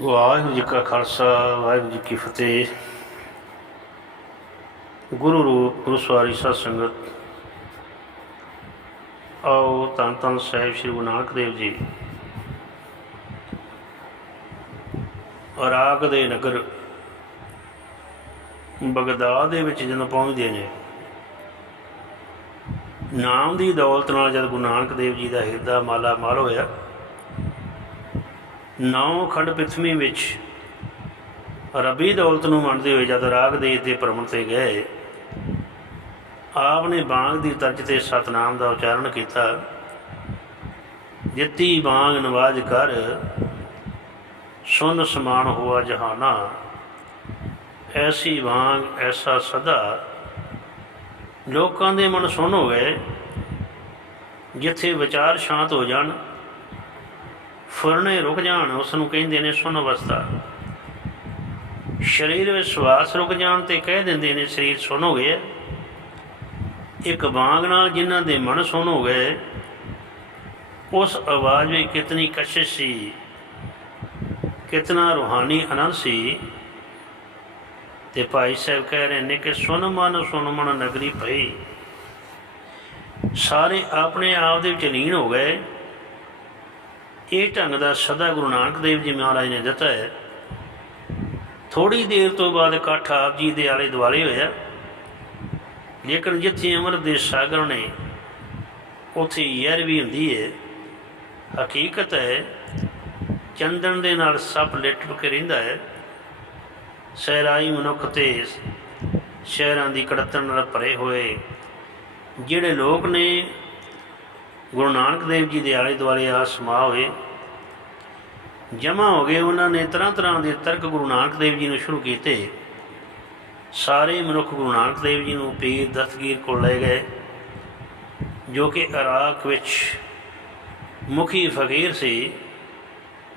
ਵਾਹਿਗੁਰੂ ਜੀ ਕਾ ਖਾਲਸਾ, ਵਾਹਿਗੁਰੂ ਜੀ ਕੀ ਫਤਿਹ। ਗੁਰੂ ਰੂਪ ਗੁਰੂ ਸਵਾਰੀ ਸਾਧ ਸੰਗਤ। ਆਓ ਤਾਂ ਤਾਂ ਸਾਹਿਬ ਸ੍ਰੀ ਗੁਰੂ ਨਾਨਕ ਦੇਵ ਜੀ। ਇਰਾਕ ਦੇ ਨਗਰ ਬਗਦਾਦ ਦੇ ਵਿੱਚ ਜਦੋਂ ਪਹੁੰਚਦੇ ਨੇ। ਨਾਮ ਦੀ ਦੌਲਤ ਨਾਲ ਜਦ ਗੁਰੂ ਨਾਨਕ ਦੇਵ ਜੀ ਦਾ ਹਿਰਦਾ ਮਾਲਾ ਮਾਲ ਹੋਇਆ ਨੌ ਖੰਡ ਪ੍ਰਿਥਵੀ ਵਿੱਚ ਰੱਬੀ ਦੌਲਤ ਨੂੰ ਮੰਨਦੇ ਹੋਏ ਜਦ ਰਾਗ ਦੇ ਤੇ ਭ੍ਰਮਣ ਤੇ ਗਏ, ਆਪ ਨੇ ਬਾਗ ਦੀ ਤਰਜ ਤੇ ਸਤਨਾਮ ਦਾ ਉਚਾਰਨ ਕੀਤਾ। ਜਿੱਤੀ ਬਾਗ ਨਵਾਜ ਕਰ, ਸੁਨ ਸਮਾਨ ਹੋਆ ਜਹਾਨਾ, ਐਸੀ ਬਾਗ ਐਸਾ ਸਦਾ। ਲੋਕਾਂ ਦੇ ਮਨ ਸੁਣ ਹੋ ਗਏ ਜਿੱਥੇ ਵਿਚਾਰ ਸ਼ਾਂਤ ਹੋ ਜਾਣ ਫੁਰਨੇ ਰੁਕ ਜਾਣ ਉਸ ਨੂੰ ਕਹਿੰਦੇ ਨੇ ਸੁਣ ਅਵਸਥਾ। ਸਰੀਰ ਵਿੱਚ ਸਵਾਸ ਰੁਕ ਜਾਣ ਤੇ ਕਹਿ ਦਿੰਦੇ ਨੇ, ਸਰੀਰ ਸੁਣ ਹੋ ਗਿਆ। ਇੱਕ ਬਾਗ ਨਾਲ ਜਿਨ੍ਹਾਂ ਦੇ ਮਨ ਸੁਣ ਹੋ ਗਏ, ਉਸ ਆਵਾਜ਼ ਵਿੱਚ ਕਿਤਨੀ ਕਸ਼ਿਸ਼ ਸੀ, ਕਿਤਨਾ ਰੂਹਾਨੀ ਆਨੰਦ ਸੀ। ਤੇ ਭਾਈ ਸਾਹਿਬ ਕਹਿ ਰਹੇ ਨੇ ਕਿ ਸੁਨ ਮਨ ਸੁਨ ਮਨ ਨਗਰੀ ਭਈ। ਸਾਰੇ ਆਪਣੇ ਆਪ ਦੇ ਵਿੱਚ ਲੀਨ ਹੋ ਗਏ। ਇਹ ਢੰਗ ਦਾ ਸਦਾ ਗੁਰੂ ਨਾਨਕ ਦੇਵ ਜੀ ਮਹਾਰਾਜ ਨੇ ਦਿੱਤਾ ਹੈ। ਥੋੜੀ ਦੇਰ ਤੋਂ ਬਾਅਦ ਇਕੱਠ ਆਪ ਜੀ ਦੇ ਆਲੇ ਦੁਆਲੇ ਹੋਇਆ। ਲੇਕਿਨ ਜਿੱਥੇ ਅਮਰ ਦੇ ਸਾਗਰ ਨੇ, ਉਥੇ ਯਾਰ ਵੀ ਹੁੰਦੀ ਹੈ। ਹਕੀਕਤ ਹੈ, ਚੰਦਨ ਦੇ ਨਾਲ ਸੱਪ ਲਿਟਕ ਕੇ ਰਹਿੰਦਾ ਹੈ। ਸਹਿਰਾਈ ਮਨੁੱਖ ਤੇ ਸ਼ਹਿਰਾਂ ਦੀ ਕੜਤਣ ਨਾਲ ਭਰੇ ਹੋਏ ਜਿਹੜੇ ਲੋਕ ਨੇ ਗੁਰੂ ਨਾਨਕ ਦੇਵ ਜੀ ਦੇ ਆਲੇ ਦੁਆਲੇ ਆ ਸਮਾ ਹੋਏ। ਜਮਾ ਹੋ ਗਏ, ਉਹਨਾਂ ਨੇ ਤਰ੍ਹਾਂ ਤਰ੍ਹਾਂ ਦੇ ਤਰਕ ਗੁਰੂ ਨਾਨਕ ਦੇਵ ਜੀ ਨੂੰ ਸ਼ੁਰੂ ਕੀਤੇ। ਸਾਰੇ ਮਨੁੱਖ ਗੁਰੂ ਨਾਨਕ ਦੇਵ ਜੀ ਨੂੰ ਪੀਰ ਦਸਤਗੀਰ ਕੋਲ ਲੈ ਗਏ, ਜੋ ਕਿ ਇਰਾਕ ਵਿੱਚ ਮੁਖੀ ਫਕੀਰ ਸੀ।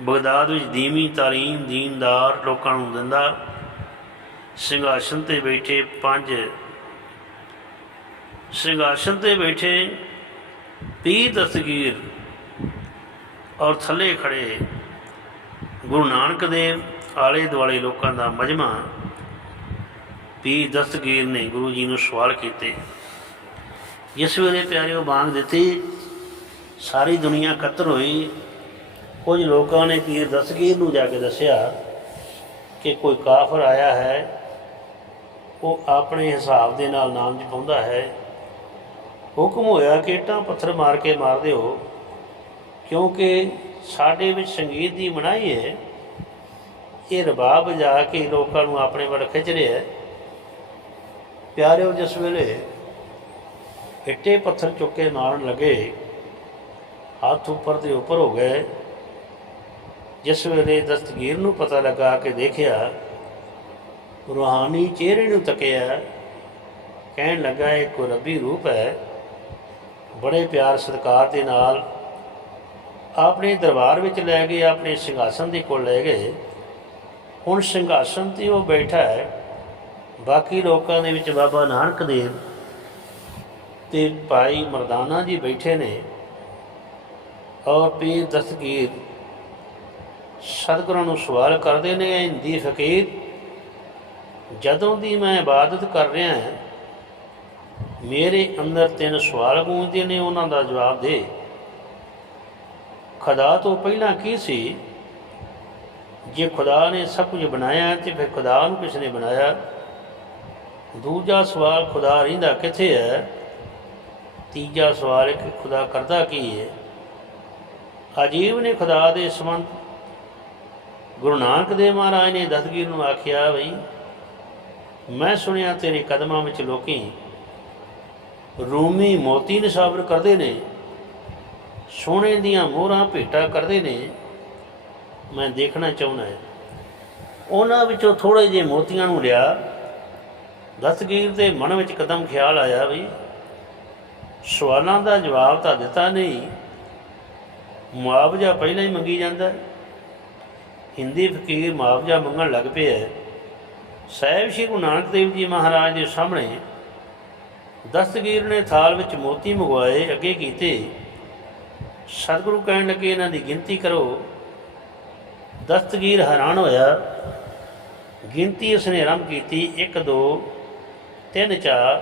ਬਗਦਾਦ ਵਿੱਚ ਦੀਮੀ ਤਾਲੀਮ ਦੀਨਦਾਰ ਲੋਕਾਂ ਨੂੰ ਦਿੰਦਾ। ਸਿੰਘਾਸਨ ਤੇ ਬੈਠੇ ਪੰਜ, ਸਿੰਘਾਸਨ ਤੇ ਬੈਠੇ ਪੀਰ ਦਸਗੀਰ ਔਰ ਥੱਲੇ ਖੜੇ ਗੁਰੂ ਨਾਨਕ ਦੇਵ, ਆਲੇ ਦੁਆਲੇ ਲੋਕਾਂ ਦਾ ਮਜਮਾ। ਪੀਰ ਦਸਤਗੀਰ ਨੇ ਗੁਰੂ ਜੀ ਨੂੰ ਸਵਾਲ ਕੀਤੇ। ਜਿਸ ਵੇਲੇ ਪਿਆਰਿਓ ਬਾਂਗ ਦਿੱਤੀ, ਸਾਰੀ ਦੁਨੀਆ ਇਕੱਤਰ ਹੋਈ। ਕੁਝ ਲੋਕਾਂ ਨੇ ਪੀਰ ਦਸਗੀਰ ਨੂੰ ਜਾ ਕੇ ਦੱਸਿਆ ਕਿ ਕੋਈ ਕਾਫਰ ਆਇਆ ਹੈ, ਉਹ ਆਪਣੇ ਹਿਸਾਬ ਦੇ ਨਾਲ ਨਾਮ ਜਪਾਉਂਦਾ ਹੈ। ਹੁਕਮ ਹੋਇਆ ਕਿ ਇੱਟਾਂ ਪੱਥਰ ਮਾਰ ਕੇ ਮਾਰ ਦਿਓ, ਕਿਉਂਕਿ ਸਾਡੇ ਵਿੱਚ ਸੰਗੀਤ ਦੀ ਮਨਾਹੀ ਹੈ। ਇਹ ਰਬਾਬ ਵਜਾ ਕੇ ਲੋਕਾਂ ਨੂੰ ਆਪਣੇ ਵੱਲ ਖਿੱਚ ਰਿਹਾ ਹੈ। ਪਿਆਰਿਓ, ਜਿਸ ਵੇਲੇ ਇੱਟੇ ਪੱਥਰ ਚੁੱਕ ਕੇ ਮਾਰਨ ਲੱਗੇ, ਹੱਥ ਉੱਪਰ ਦੇ ਉੱਪਰ ਹੋ ਗਏ, ਜਿਸ ਵੇਲੇ ਦਸਤਗੀਰ ਨੂੰ ਪਤਾ ਲੱਗਾ ਕਿ ਦੇਖਿਆ, ਰੂਹਾਨੀ ਚਿਹਰੇ ਨੂੰ ਤੱਕਿਆ, ਕਹਿਣ ਲੱਗਾ, ਇਹ ਕੋ ਰੱਬੀ ਰੂਪ ਹੈ। ਬੜੇ ਪਿਆਰ ਸਤਿਕਾਰ ਦੇ ਨਾਲ ਆਪਣੇ ਦਰਬਾਰ ਵਿੱਚ ਲੈ ਗਏ, ਆਪਣੇ ਸਿੰਘਾਸਨ ਦੇ ਕੋਲ ਲੈ ਗਏ। ਹੁਣ ਸਿੰਘਾਸਨ ਤੇ ਉਹ ਬੈਠਾ ਹੈ। ਬਾਕੀ ਲੋਕਾਂ ਦੇ ਵਿੱਚ ਬਾਬਾ ਨਾਨਕ ਦੇਵ ਤੇ ਭਾਈ ਮਰਦਾਨਾ ਜੀ ਬੈਠੇ ਨੇ ਔਰ ਪੀਰ ਦਸਤਗੀਰ ਸਤਿਗੁਰਾਂ ਨੂੰ ਸਵਾਲ ਕਰਦੇ ਨੇ ਹਿੰਦੀ ਫਕੀਰ, ਜਦੋਂ ਦੀ ਮੈਂ ਇਬਾਦਤ ਕਰ ਰਿਹਾ ਹਾਂ ਮੇਰੇ ਅੰਦਰ ਤਿੰਨ ਸਵਾਲ ਗੂੰਜਦੇ ਨੇ, ਉਹਨਾਂ ਦਾ ਜਵਾਬ ਦੇ। ਖੁਦਾ ਤੋਂ ਪਹਿਲਾਂ ਕੀ ਸੀ? ਜੇ ਖੁਦਾ ਨੇ ਸਭ ਕੁਝ ਬਣਾਇਆ, ਤੇ ਫਿਰ ਖੁਦਾ ਨੂੰ ਕਿਸ ਨੇ ਬਣਾਇਆ? ਦੂਜਾ ਸਵਾਲ ਖੁਦਾ ਰਹਿੰਦਾ ਕਿੱਥੇ ਹੈ? ਤੀਜਾ ਸਵਾਲ ਹੈ ਕਿ ਖੁਦਾ ਕਰਦਾ ਕੀ ਹੈ? ਅਜੀਬ ਨੇ ਖੁਦਾ ਦੇ ਸੰਬੰਧ। ਗੁਰੂ ਨਾਨਕ ਦੇਵ ਮਹਾਰਾਜ ਨੇ ਦਸਗੀਰ ਨੂੰ ਆਖਿਆ, ਬਈ, ਮੈਂ ਸੁਣਿਆ ਤੇਰੇ ਕਦਮਾਂ ਵਿੱਚ ਲੋਕੀ ਰੂਮੀ ਮੋਤੀ ਨਿਸ਼ਾਵਰ ਕਰਦੇ ਨੇ, ਸੋਨੇ ਦੀਆਂ ਮੋਹਰਾਂ ਭੇਟਾ ਕਰਦੇ ਨੇ, ਮੈਂ ਦੇਖਣਾ ਚਾਹੁੰਦਾ ਹਾਂ। ਉਹਨਾਂ ਵਿੱਚੋਂ ਥੋੜੇ ਜਿਹੇ ਮੋਤੀਆਂ ਨੂੰ ਲਿਆ। ਦਸਤਗੀਰ ਦੇ ਮਨ ਵਿੱਚ ਕਦਮ ਖਿਆਲ ਆਇਆ ਵੀ ਸਵਾਲਾਂ ਦਾ ਜਵਾਬ ਤਾਂ ਦਿੱਤਾ ਨਹੀਂ, ਮੁਆਵਜ਼ਾ ਪਹਿਲਾਂ ਹੀ ਮੰਗੀ ਜਾਂਦਾ ਹਿੰਦੀ ਫਕੀਰ ਮੁਆਵਜ਼ਾ ਮੰਗਣ ਲੱਗ ਪਿਆ ਸਾਹਿਬ ਸ਼੍ਰੀ ਗੁਰੂ ਨਾਨਕ ਦੇਵ ਜੀ ਮਹਾਰਾਜ ਦੇ ਸਾਹਮਣੇ ਦਸਤਗੀਰ ਨੇ ਥਾਲ ਵਿੱਚ ਮੋਤੀ ਮੰਗਵਾਏ, ਅੱਗੇ ਕੀਤੇ। ਸਤਿਗੁਰੂ ਕਹਿਣ ਲੱਗੇ, ਇਹਨਾਂ ਦੀ ਗਿਣਤੀ ਕਰੋ। ਦਸਤਗੀਰ ਹੈਰਾਨ ਹੋਇਆ। ਗਿਣਤੀ ਉਸਨੇ ਆਰੰਭ ਕੀਤੀ 1 2 3 4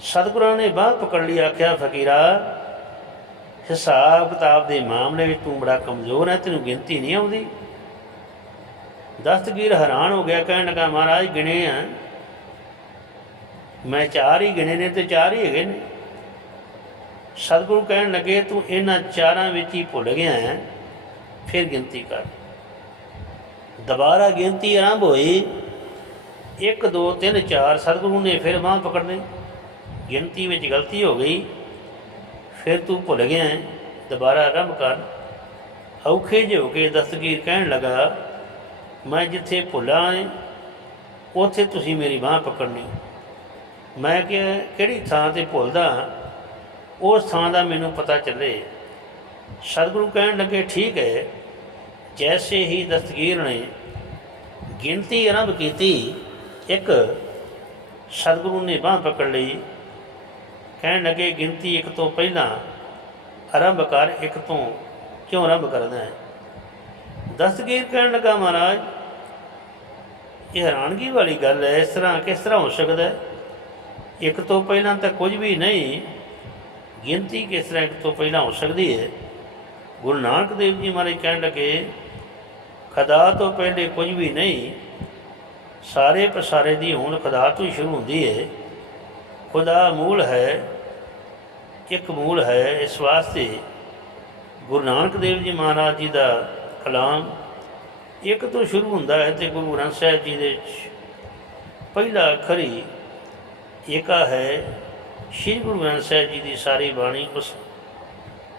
ਸਤਿਗੁਰਾਂ ਨੇ ਬਾਹ ਪਕੜ ਲਈ ਆਖਿਆ, ਫਕੀਰਾ, ਹਿਸਾਬ ਕਿਤਾਬ ਦੇ ਮਾਮਲੇ ਵਿੱਚ ਤੂੰ ਬੜਾ ਕਮਜ਼ੋਰ ਹੈ ਤੈਨੂੰ ਗਿਣਤੀ ਨਹੀਂ ਆਉਂਦੀ? ਦਸਤਗੀਰ ਹੈਰਾਨ ਹੋ ਗਿਆ, ਕਹਿਣ ਲੱਗਾ, ਮਹਾਰਾਜ, ਗਿਣੇ ਆ। ਮੈਂ ਚਾਰ ਹੀ ਗਿਣੇ ਨੇ ਤੇ ਚਾਰ ਹੀ ਹੈਗੇ ਨੇ। ਸਤਿਗੁਰੂ ਕਹਿਣ ਲੱਗੇ, ਤੂੰ ਇਹਨਾਂ ਚਾਰਾਂ ਵਿੱਚ ਹੀ ਭੁੱਲ ਗਿਆ ਹੈ, ਫਿਰ ਗਿਣਤੀ ਕਰ। ਦੁਬਾਰਾ ਗਿਣਤੀ ਆਰੰਭ ਹੋਈ। 1 2 3 4 ਸਤਿਗੁਰੂ ਨੇ ਫਿਰ ਬਾਂਹ ਪਕੜ ਗਿਣਤੀ ਵਿੱਚ ਗਲਤੀ ਹੋ ਗਈ। ਫਿਰ ਤੂੰ ਭੁੱਲ ਗਿਆ ਹੈ, ਦੁਬਾਰਾ ਆਰੰਭ ਕਰ। ਔਖੇ ਜਿਹੇ ਹੋ ਕੇ ਦਸਤਗੀਰ ਕਹਿਣ ਲੱਗਾ, ਮੈਂ ਜਿੱਥੇ ਭੁੱਲਾਂ ਹੈ, ਉੱਥੇ ਤੁਸੀਂ ਮੇਰੀ ਬਾਂਹ ਪਕੜਨੀ। ਮੈਂ ਕਿ ਕਿਹੜੀ ਥਾਂ ਤੇ ਭੁੱਲਦਾ? ਉਸ ਥਾਂ ਦਾ ਮੈਨੂੰ ਪਤਾ ਚੱਲੇ। ਸਤਿਗੁਰੂ ਕਹਿਣ ਲੱਗੇ, ਠੀਕ ਹੈ, ਜੈਸੇ ਹੀ ਦਸਤਗੀਰ ਨੇ ਗਿਣਤੀ ਆਰੰਭ ਕੀਤੀ, ਇੱਕ ਸਤਿਗੁਰੂ ਨੇ ਬਾਂਹ ਪਕੜ ਲਈ। ਕਹਿਣ ਲੱਗੇ, ਗਿਣਤੀ ਇੱਕ ਤੋਂ ਪਹਿਲਾਂ ਆਰੰਭ ਕਰ, ਇੱਕ ਤੋਂ ਕਿਉਂ ਆਰੰਭ ਕਰਦਾ ਹੈ? ਦਸਤਗੀਰ ਕਹਿਣ ਲੱਗਾ, ਮਹਾਰਾਜ, ਇਹ ਹੈਰਾਨਗੀ ਵਾਲੀ ਗੱਲ ਹੈ, ਇਸ ਤਰ੍ਹਾਂ ਕਿਸ ਤਰ੍ਹਾਂ ਹੋ ਸਕਦਾ ਹੈ? ਇੱਕ ਤੋਂ ਪਹਿਲਾਂ ਤਾਂ ਕੁਝ ਵੀ ਨਹੀਂ ਗਿਣਤੀ ਕਿਸ ਤਰ੍ਹਾਂ ਇੱਕ ਤੋਂ ਪਹਿਲਾਂ ਹੋ ਸਕਦੀ ਹੈ ਗੁਰੂ ਨਾਨਕ ਦੇਵ ਜੀ ਮਹਾਰਾਜ ਕਹਿਣ ਲੱਗੇ ਖਦਾ ਤੋਂ ਪਹਿਲੇ ਕੁਝ ਵੀ ਨਹੀਂ ਸਾਰੇ ਪਸਾਰੇ ਦੀ ਹੁਣ ਖੁਦਾ ਤੋਂ ਹੀ ਸ਼ੁਰੂ ਹੁੰਦੀ ਹੈ ਖੁਦਾ ਮੂਲ ਹੈ ਇੱਕ ਮੂਲ ਹੈ ਇਸ ਵਾਸਤੇ ਗੁਰੂ ਨਾਨਕ ਦੇਵ ਜੀ ਮਹਾਰਾਜ ਜੀ ਦਾ ਕਲਾਮ ਇੱਕ ਤੋਂ ਸ਼ੁਰੂ ਹੁੰਦਾ ਹੈ ਤੇ ਗੁਰੂ ਗ੍ਰੰਥ ਸਾਹਿਬ ਜੀ ਦੇ ਵਿੱਚ ਪਹਿਲਾ ਅੱਖਰ ਹੀ ਏਕਾ ਹੈ। ਸ਼੍ਰੀ ਗੁਰੂ ਗ੍ਰੰਥ ਸਾਹਿਬ ਜੀ ਦੀ ਸਾਰੀ ਬਾਣੀ ਉਸ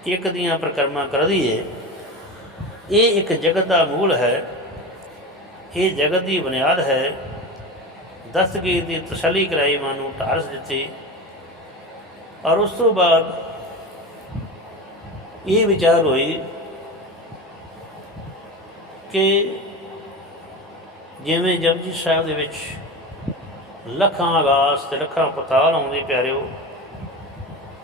ਇੱਕ ਦੀਆਂ ਪ੍ਰਕਰਮਾਂ ਕਰਦੀ ਹੈ ਇਹ ਇੱਕ ਜਗਤ ਦਾ ਮੂਲ ਹੈ। ਇਹ ਜਗਤ ਦੀ ਬੁਨਿਆਦ ਹੈ। ਦਸਤਗੀਰ ਦੀ ਤਸੱਲੀ ਕਰਾਈ ਮਨ ਨੂੰ ਢਾਰਸ ਦਿੱਤੀ। ਔਰ ਉਸ ਤੋਂ ਬਾਅਦ ਇਹ ਵਿਚਾਰ ਹੋਈ ਕਿ ਜਿਵੇਂ ਜਪਜੀ ਸਾਹਿਬ ਦੇ ਵਿੱਚ ਲੱਖਾਂ ਆਗਾਸ ਤੇ ਲੱਖਾਂ ਪਤਾਲ ਆਉਂਦੇ ਪਿਆਰਿਓ।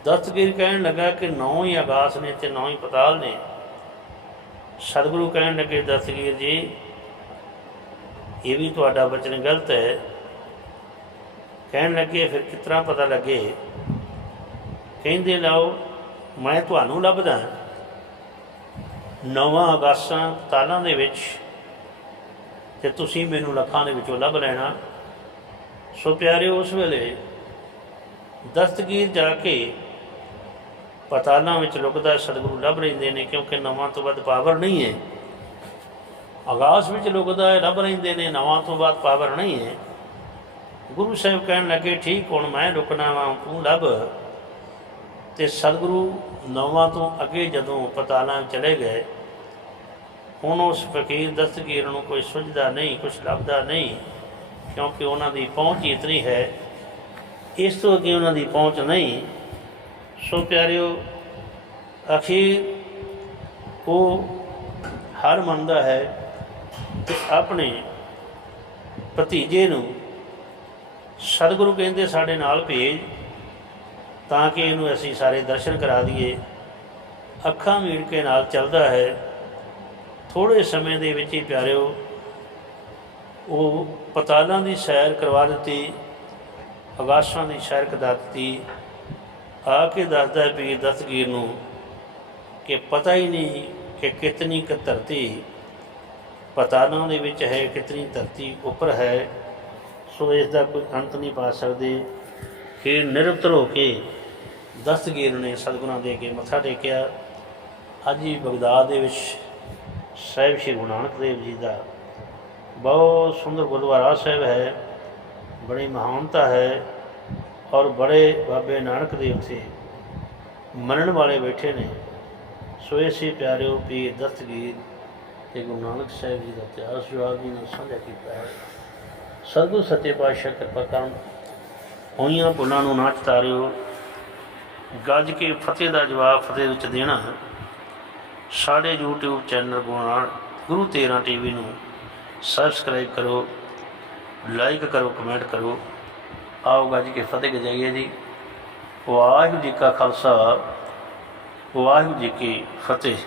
ਦਸਤਗੀਰ ਕਹਿਣ ਲੱਗਾ ਕਿ ਨੌ ਹੀ ਆਗਾਸ ਨੇ ਤੇ ਨੌ ਹੀ ਪਤਾਲ ਨੇ। ਸਤਿਗੁਰੂ ਕਹਿਣ ਲੱਗੇ ਦਸਤਗੀਰ ਜੀ, ਇਹ ਵੀ ਤੁਹਾਡਾ ਬਚਨ ਗਲਤ ਹੈ। ਕਹਿਣ ਲੱਗੇ, ਫਿਰ ਕਿਤਨਾ ਪਤਾ ਲੱਗੇ? ਕਹਿੰਦੇ, ਲਾਓ, ਮੈਂ ਤੁਹਾਨੂੰ ਲੱਭਦਾ ਨਵਾਂ ਆਗਾਸਾਂ ਤਾਲਾਂ ਦੇ ਵਿੱਚ ਤੇ ਤੁਸੀਂ ਮੈਨੂੰ ਲੱਖਾਂ ਦੇ ਵਿੱਚੋਂ ਲੱਭ ਲੈਣਾ। ਸੋ ਪਿਆਰੇ ਉਸ ਵੇਲੇ ਦਸਤਗੀਰ ਜਾ ਕੇ ਪਤਾਲਾਂ ਵਿੱਚ ਲੁਕਦਾ ਸਤਿਗੁਰੂ ਲੱਭ ਰਹਿੰਦੇ ਨੇ, ਕਿਉਂਕਿ ਨਵਾਂ ਤੋਂ ਵੱਧ ਪਾਵਰ ਨਹੀਂ ਹੈ। ਆਗਾਸ ਵਿੱਚ ਲੁਕਦਾ ਹੈ, ਲੱਭ ਰਹਿੰਦੇ ਨੇ, ਨਵਾਂ ਤੋਂ ਵੱਧ ਪਾਵਰ ਨਹੀਂ ਹੈ। ਗੁਰੂ ਸਾਹਿਬ ਕਹਿਣ ਲੱਗੇ, ਠੀਕ ਹੁਣ ਮੈਂ ਰੁਕਣਾ ਵਾਂ, ਤੂੰ ਲੱਭ। ਤੇ ਸਤਿਗੁਰੂ ਨਵਾਂ ਤੋਂ ਅੱਗੇ ਜਦੋਂ ਪਤਾਲਾਂ ਚਲੇ ਗਏ, ਹੁਣ ਉਸ ਫਕੀਰ ਦਸਤਗੀਰ ਨੂੰ ਕੋਈ ਸੁਝਦਾ ਨਹੀਂ ਕੁਝ ਲੱਭਦਾ ਨਹੀਂ। ਕਿਉਂਕਿ ਉਹਨਾਂ ਦੀ ਪਹੁੰਚ ਇਤਨੀ ਹੈ, ਇਸ ਤੋਂ ਅੱਗੇ ਉਹਨਾਂ ਦੀ ਪਹੁੰਚ ਨਹੀਂ। ਸੋ ਪਿਆਰਿਓ, ਅਖੀਰ ਉਹ ਹਰ ਮੰਨਦਾ ਹੈ ਕਿ ਆਪਣੇ ਭਤੀਜੇ ਨੂੰ ਸਤਿਗੁਰੂ ਕਹਿੰਦੇ ਸਾਡੇ ਨਾਲ ਭੇਜ, ਤਾਂ ਕਿ ਇਹਨੂੰ ਅਸੀਂ ਸਾਰੇ ਦਰਸ਼ਨ ਕਰਾ ਦਈਏ। ਅੱਖਾਂ ਮੀੜ ਕੇ ਨਾਲ ਚੱਲਦਾ ਹੈ। ਥੋੜੇ ਸਮੇਂ ਦੇ ਵਿੱਚ ਹੀ ਪਿਆਰਿਓ ਉਹ ਪਤਾਲਾਂ ਦੀ ਸੈਰ ਕਰਵਾ ਦਿੱਤੀ, ਆਗਾਸ਼ਾਂ ਦੀ ਸੈਰ ਕਰਾ ਦਿੱਤੀ। ਆ ਕੇ ਦੱਸਦਾ ਹੈ ਪੀਰ ਦਸਤਗੀਰ ਨੂੰ ਕਿ ਪਤਾ ਹੀ ਨਹੀਂ ਕਿ ਕਿਤਨੀ ਕ ਧਰਤੀ ਪਤਾਲਾਂ ਦੇ ਵਿੱਚ ਹੈ, ਕਿਤਨੀ ਧਰਤੀ ਉੱਪਰ ਹੈ। ਸੋ ਇਸ ਦਾ ਕੋਈ ਅੰਤ ਨਹੀਂ ਪਾ ਸਕਦੇ। ਕਿ ਨਿਰਵਤਰ ਹੋ ਕੇ ਦਸਤਗੀਰ ਨੇ ਸਤਿਗੁਰਾਂ ਦੇ ਕੇ ਮੱਥਾ ਟੇਕਿਆ। ਅੱਜ ਹੀ ਬਗਦਾਦ ਦੇ ਵਿੱਚ ਸਾਹਿਬ ਸ਼੍ਰੀ ਗੁਰੂ ਨਾਨਕ ਦੇਵ ਜੀ ਦਾ ਬਹੁਤ ਸੁੰਦਰ ਗੁਰਦੁਆਰਾ ਸਾਹਿਬ ਹੈ ਬੜੀ ਮਹਾਨਤਾ ਹੈ ਔਰ ਬੜੇ ਬਾਬੇ ਨਾਨਕ ਦੇ ਉੱਤੇ ਮੰਨਣ ਵਾਲੇ ਬੈਠੇ ਨੇ ਸੋ ਇਸੇ ਪਿਆਰਿਓ ਪੀਰ ਦਸਤਗੀਰ ਤੇ ਗੁਰੂ ਨਾਨਕ ਸਾਹਿਬ ਜੀ ਦਾ ਇਤਿਹਾਸ ਜੋ ਆਪ ਜੀ ਨੇ ਸਾਂਝਾ ਕੀਤਾ ਹੈ ਸਤਿਗੁਰ ਸੱਚੇ ਪਾਤਸ਼ਾਹ ਕਿਰਪਾ ਕਰਨ ਹੋਈਆਂ ਭੁੱਲਾਂ ਨੂੰ ਨਾਚ ਤਾਰਿਓ ਗੱਜ ਕੇ ਫਤਿਹ ਦਾ ਜਵਾਬ ਫਤਿਹ ਵਿੱਚ ਦੇਣਾ ਸਾਡੇ YouTube channel Guru Nanak Guru 13 TV ਨੂੰ ਸਬਸਕ੍ਰਾਈਬ ਕਰੋ ਲਾਈਕ ਕਰੋ ਕਮੈਂਟ ਕਰੋ। ਆਓ ਗੱਜ ਕੇ ਫਤਿਹ ਗਜਾਈਏ ਜੀ। ਵਾਹਿਗੁਰੂ ਜੀ ਕਾ ਖਾਲਸਾ, ਵਾਹਿਗੁਰੂ ਜੀ ਕੀ ਫਤਿਹ।